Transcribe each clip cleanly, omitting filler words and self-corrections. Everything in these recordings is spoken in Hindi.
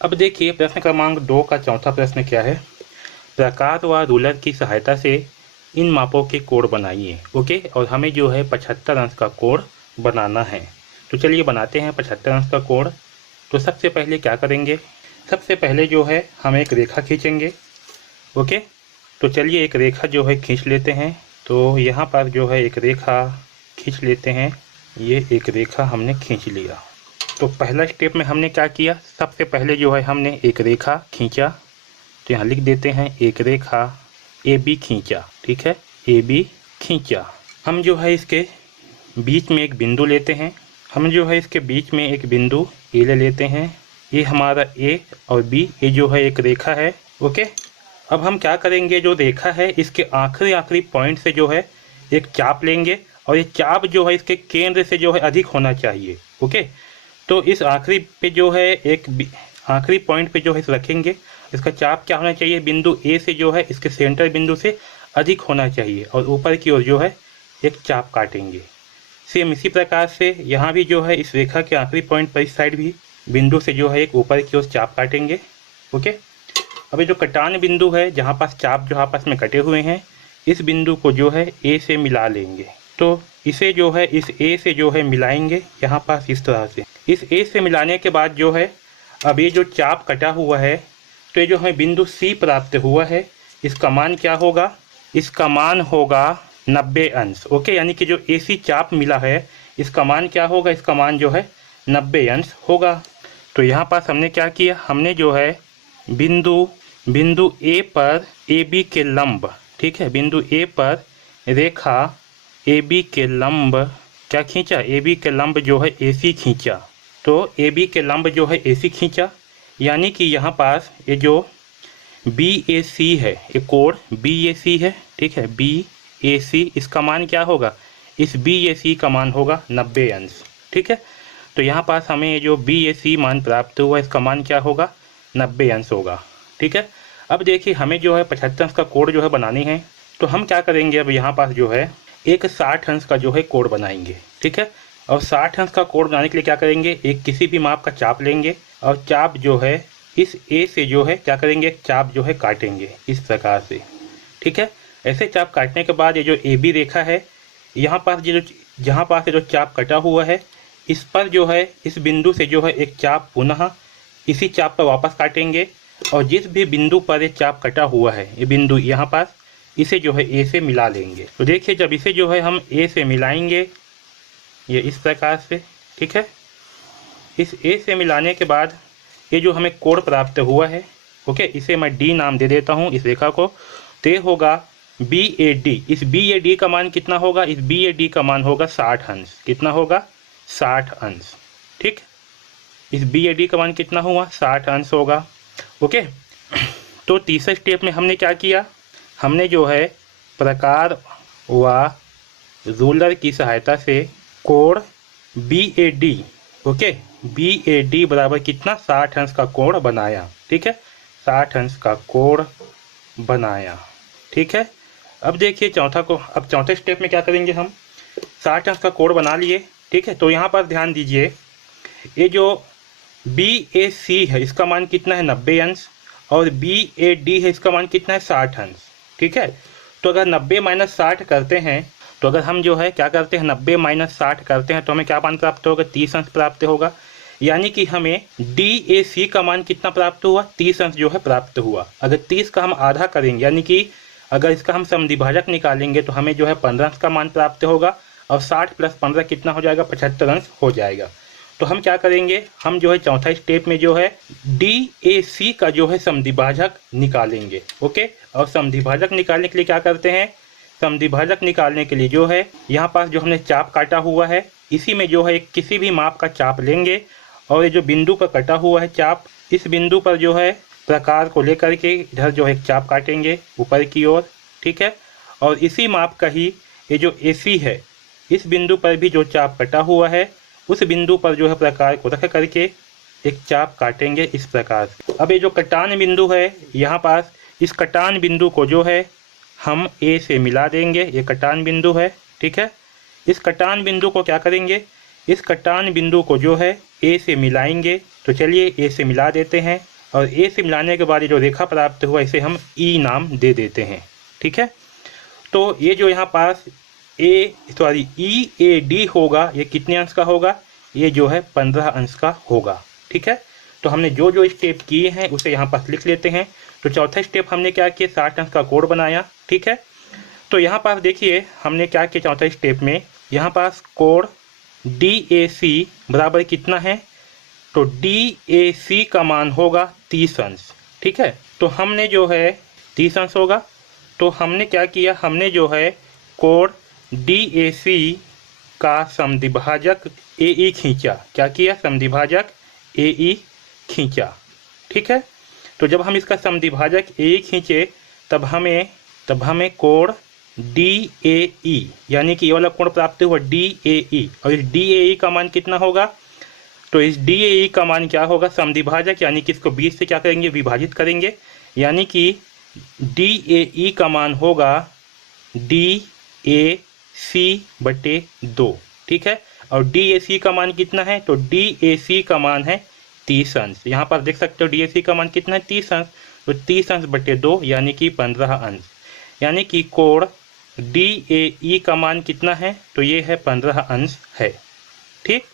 अब देखिए प्रश्न क्रमांक 2 का चौथा प्रश्न क्या है। प्रकार व रूलर की सहायता से इन मापों के कोण बनाइए। ओके, और हमें जो है 75 अंश का कोण बनाना है। तो चलिए बनाते हैं 75 अंश का कोण। तो सबसे पहले क्या करेंगे, सबसे पहले जो है हम एक रेखा खींचेंगे। ओके, तो चलिए एक रेखा जो है खींच लेते हैं। तो यहाँ पर जो है एक रेखा खींच लेते हैं। ये एक रेखा हमने खींच लिया। तो पहला स्टेप में हमने क्या किया, सबसे पहले जो है हमने एक रेखा खींचा। तो यहाँ लिख देते हैं एक रेखा ए बी खींचा। ठीक है, ए बी खींचा। हम जो है इसके बीच में एक बिंदु लेते हैं। हम जो है इसके बीच में एक बिंदु ए ले लेते हैं। ये हमारा ए और बी, ये जो है एक रेखा है। ओके, अब हम क्या करेंगे, जो रेखा है इसके आखिरी पॉइंट से जो है एक चाप लेंगे, और ये चाप जो है इसके केंद्र से जो है अधिक होना चाहिए। ओके, तो इस आखिरी पे जो है एक आखिरी पॉइंट पे जो है रखेंगे। इसका चाप क्या होना चाहिए, बिंदु ए से जो है इसके सेंटर बिंदु से अधिक होना चाहिए, और ऊपर की ओर जो है एक चाप काटेंगे। सेम इसी प्रकार से यहाँ भी जो है इस रेखा के आखिरी पॉइंट पर इस साइड भी बिंदु से जो है एक ऊपर की ओर चाप काटेंगे। ओके, अभी जो कटान बिंदु है जहाँ पास चाप जो आपस में कटे हुए हैं, इस बिंदु को जो है ए से मिला लेंगे। तो इसे जो है इस ए से जो है मिलाएंगे यहाँ पास इस तरह से। इस ए से मिलाने के बाद जो है अब ये जो चाप कटा हुआ है, तो ये जो हमें बिंदु सी प्राप्त हुआ है, इसका मान क्या होगा, इसका मान होगा 90 अंश। ओके, यानी कि जो ए सी चाप मिला है इसका मान क्या होगा, इसका मान जो है 90 अंश होगा। तो यहाँ पास हमने क्या किया, हमने जो है बिंदु ए पर ए बी के लंब, ठीक है, बिंदु ए पर रेखा ए बी के लंब क्या खींचा, ए बी के लंब जो है ए सी खींचा। तो ए बी के लंब जो है ए सी खींचा, यानी कि यहाँ पास ये जो बी ए सी है, ये कोण बी ए सी है। ठीक है, बी ए सी, इसका मान क्या होगा, इस बी ए सी का मान होगा 90 अंश। ठीक है, तो यहाँ पास हमें ये जो बी ए सी मान प्राप्त हुआ, इसका मान क्या होगा, 90 अंश होगा। ठीक है, अब देखिए हमें जो है 75 अंश का कोण जो है बनानी है। तो हम क्या करेंगे, अब यहाँ पास जो है एक 60 अंश का जो है कोण बनाएंगे। ठीक है, और 60 अंश का कोण बनाने के लिए क्या करेंगे, एक किसी भी माप का चाप लेंगे, और चाप जो है इस ए से जो है क्या करेंगे, एक चाप जो है काटेंगे इस प्रकार से। ठीक है, ऐसे चाप काटने के बाद ये जो ए बी रेखा है, यहाँ पास ये जो जहाँ पास ये जो चाप कटा हुआ है, इस पर जो है इस बिंदु से जो है एक चाप पुनः इसी चाप पर वापस काटेंगे, और जिस भी बिंदु पर ये चाप कटा हुआ है, ये बिंदु यहाँ पास, इसे जो है ए से मिला लेंगे। तो देखिए जब इसे जो है हम ए से मिलाएंगे, ये इस प्रकार से। ठीक है, इस ए से मिलाने के बाद ये जो हमें कोण प्राप्त हुआ है, ओके, इसे मैं डी नाम दे देता हूँ इस रेखा को। तो ये होगा बी ए डी। इस बी ए डी का मान कितना होगा, इस बी ए डी का मान होगा 60 अंश। कितना होगा, 60 अंश। ठीक, इस बी ए डी का मान कितना हुआ, 60 अंश होगा। ओके, तो तीसरे स्टेप में हमने क्या किया, हमने जो है प्रकार व रूलर की सहायता से कोण B A D, okay, B A D बराबर कितना, 60 अंश का कोण बनाया। ठीक है, 60 अंश का कोण बनाया। ठीक है, अब देखिए अब चौथे स्टेप में क्या करेंगे, हम 60 अंश का कोण बना लिए। ठीक है, तो यहाँ पर ध्यान दीजिए, ये जो बी ए सी है इसका मान कितना है, 90 अंश, और बी ए डी है इसका मान कितना है, 60 अंश। ठीक है, तो अगर 90 माइनस 60 करते हैं, तो अगर हम जो है क्या करते हैं, 90 माइनस 60 करते हैं, तो हमें क्या मान प्राप्त होगा, 30 अंश प्राप्त होगा। यानी कि हमें डी ए सी का मान कितना प्राप्त हुआ, 30 अंश जो है प्राप्त हुआ। अगर 30 का हम आधा करेंगे, यानी कि अगर इसका हम समद्विभाजक निकालेंगे, तो हमें जो है 15 अंश का मान प्राप्त होगा, और 60 प्लस 15 कितना हो जाएगा, 75 अंश हो जाएगा। तो हम क्या करेंगे, हम जो है चौथा स्टेप में जो है डी ए सी का जो है समद्विभाजक निकालेंगे। ओके, और समद्विभाजक निकालने के लिए क्या करते हैं, समद्विभाजक निकालने के लिए जो है यहाँ पास जो हमने चाप काटा हुआ है, इसी में जो है एक किसी भी माप का चाप लेंगे, और ये जो बिंदु पर कटा हुआ है चाप, इस बिंदु पर जो है प्रकार को लेकर के इधर जो है एक चाप काटेंगे ऊपर की ओर। ठीक है, और इसी माप का ही ये जो ए सी है, इस बिंदु पर भी जो चाप कटा हुआ है, उस बिंदु पर जो है प्रकार को रख करके एक चाप काटेंगे इस प्रकार से। अब ये जो कटान बिंदु है, यहाँ पास इस कटान बिंदु को जो है हम ए से मिला देंगे, ये कटान बिंदु है। ठीक है, इस कटान बिंदु को क्या करेंगे, इस कटान बिंदु को जो है ए से मिलाएंगे। तो चलिए ए से मिला देते हैं और ए से मिलाने के बाद जो रेखा प्राप्त हुआ इसे हम ई नाम दे देते हैं। ठीक है, तो ये जो यहाँ पास ई ए डी होगा ये कितने अंश का होगा, ये जो है 15 अंश का होगा। ठीक है, तो हमने जो जो स्टेप किए हैं उसे यहाँ पास लिख लेते हैं। तो चौथा स्टेप हमने क्या किया, 60 अंश का कोण बनाया। ठीक है, तो यहाँ पास देखिए हमने क्या किया चौथा स्टेप में, यहाँ पास कोण DAC बराबर कितना है, तो DAC का मान होगा 30 अंश। ठीक है, तो हमने जो है 30 अंश होगा, तो हमने क्या किया, हमने जो है कोण DAC का समद्विभाजक AE खींचा। क्या किया, समद्विभाजक AE खींचा। ठीक है, तो जब हम इसका समद्विभाजक AE खींचे तब हमें कोण DAE यानी कि ये वाला कोण प्राप्त हुआ DAE, और इस DAE का मान कितना होगा, तो इस DAE का मान क्या होगा, समद्विभाजक यानी कि इसको 20 से क्या करेंगे, विभाजित करेंगे, यानी कि DAE का मान होगा DAC/2। ठीक है, और DAC का मान कितना है, तो DAC का मान है 30 अंश। यहाँ पर देख सकते हो DAC का मान कितना है, 30 अंश, तो 30 अंश/2 यानी कि 15 अंश, यानी कि कोण DAE का मान कितना है, तो ये है 15 अंश है। ठीक,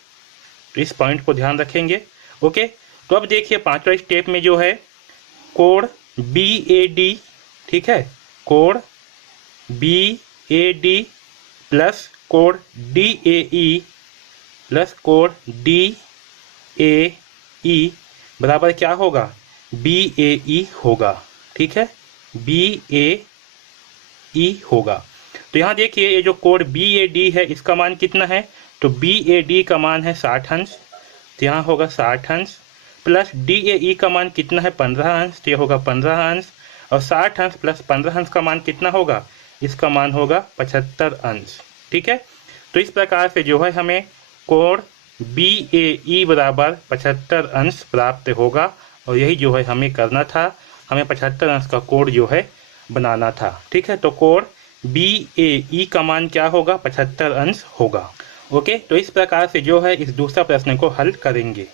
तो इस पॉइंट को ध्यान रखेंगे। ओके, तो अब देखिए पांचवा स्टेप में जो है कोण BAD, ठीक है, कोण BAD प्लस कोण DAE प्लस कोण DAE बराबर क्या होगा, BAE होगा। ठीक है, BAE होगा। तो यहाँ देखिए ये जो कोण BAD है इसका मान कितना है, तो BAD का मान है 60 अंश, तो यहाँ होगा 60 अंश, प्लस DAE का मान कितना है 15 अंश, तो ये होगा 15 अंश, और 60 अंश प्लस 15 अंश का मान कितना होगा, इसका मान होगा 75 अंश। ठीक है, तो इस प्रकार से जो है हमें कोण BAE बराबर 75 अंश प्राप्त होगा, और यही जो है हमें करना था, हमें 75 अंश का कोण जो है बनाना था। ठीक है, तो कोण BAE का मान क्या होगा, 75 अंश होगा। ओके, तो इस प्रकार से जो है इस दूसरा प्रश्न को हल करेंगे।